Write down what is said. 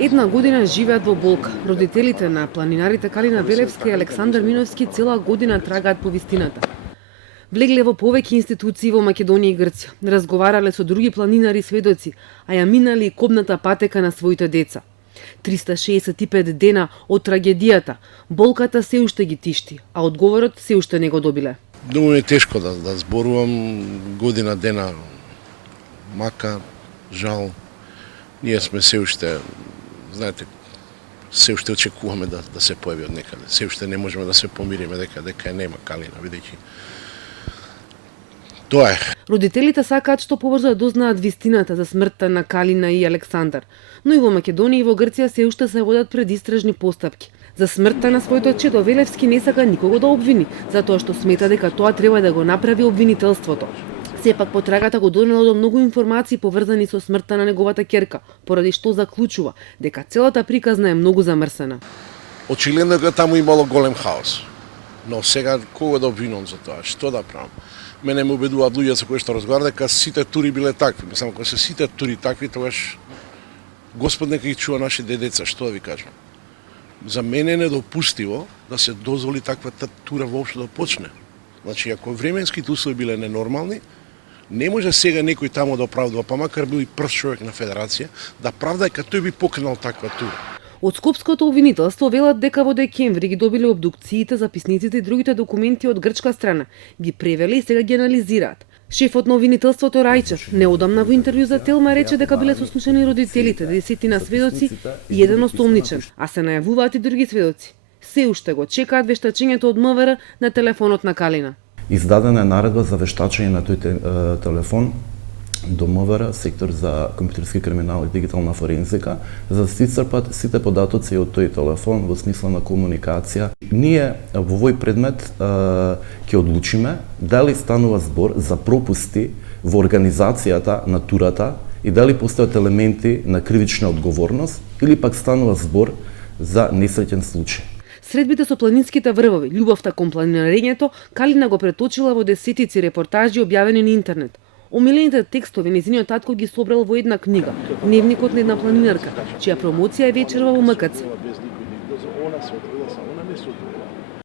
Една година живеат во болка. Родителите на планинарите Калина Белевска и Александар Миновски цела година трагаат по вистината. Влегле во повеќе институции во Македонија и Грција, разговарале со други планинари и сведоци, а ја минали и кобната патека на своите деца. 365 дена од трагедијата, болката се уште ги тишти, а одговорот се уште не го добиле. Многу ми е тешко да зборувам година дена, мака, жал. Ние сме се уште, знаете, се уште очекуваме да се појави од некаде. Се уште не можеме да се помириме дека нема Калина, бидејќи тоа е. Родителите сакаат што побрзо да дознаат вистината за смртта на Калина и Александар, но и во Македонија и во Грција се уште се водат предистражни постапки. За смртта на своето чедо Велевски не сака никого да обвини, затоа што смета дека тоа треба да го направи обвинителството. Сепак потрагата го донела до многу информации поврзани со смртта на неговата ќерка, поради што заклучува дека целата приказна е многу замрсена. Очигледно дека таму имало голем хаос. Но сега кого да обвинувам за тоа? Што да правам? Мене ме убедуваат луѓе со кои што разговарам дека сите тури биле такви. Само кога се сите тури такви, тогаш Господ нека ги чува нашите деца, што да ви кажам. За мене е недопустиво да се дозволи таквата тура воопшто да почне. Значи, ако временските услови биле ненормални, не може сега некој таму да оправдува, па макар бил и прв човек на Федерација, да правда дека тој би покренал таква тура. Од Скопското обвинителство велат дека во декември ги добиле обдукциите, записниците и другите документи од грчка страна, ги превеле и сега ги анализираат. Шефот на обвинителството Рајчев неодамна во интервју за Телма рече дека биле сослушани родителите, десетина сведоци и еден остомничен, а се најавуваат и други сведоци. Се уште го чекаат вештачењето од МВР на телефонот на Калина. Издадена е наредба за вештачење на тој телефон до МВР, сектор за компјутерски криминал и дигитална форензика, за да се исцрпат сите податоци од тој телефон во смисла на комуникација. Ние во овој предмет ќе одлучиме дали станува збор за пропусти во организацијата на турата и дали постојат елементи на кривична одговорност или пак станува збор за несреќен случај. Средбите со планинските врвови, љубовта кон планинарењето, Калина го преточила во десетици репортажи објавени на интернет. Омилените текстови нејзиниот татко ги собрал во една книга, Дневникот на една планинарка, чија промоција е вечерва во МКЦ.